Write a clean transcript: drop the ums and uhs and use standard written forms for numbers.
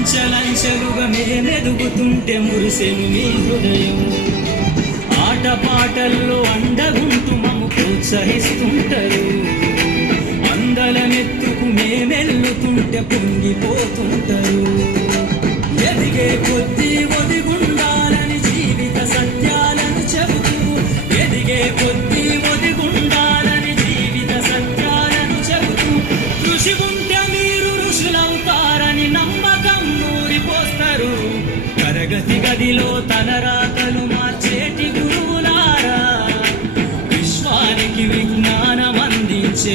అంచెలంచెలుగా మేమెదుగుతుంటే మురిసెను మీ హృదయం. ఆటపాటల్లో అండగుంటూ మమ్ము ప్రోత్సహిస్తుంటారు. అందలమెత్తుకు మేమెల్లుతుంటే పొంగిపోతుంటారు. ఎదిగే కొద్దీ ఒదిగుండాలని జీవిత సత్యాలను చెబుతూ, ఎదిగే కొద్దీ ఒదిగుండాలని జీవిత సత్యాలను చెబుతూ, కృషి ఉంటే మీరు ఋషులవుతారని నమ్మకం నూరిపోస్తారు. తరగతి గదిలో తలరాతలు మార్చేటి గురువులారా, విశ్వానికి విజ్ఞానం అందించే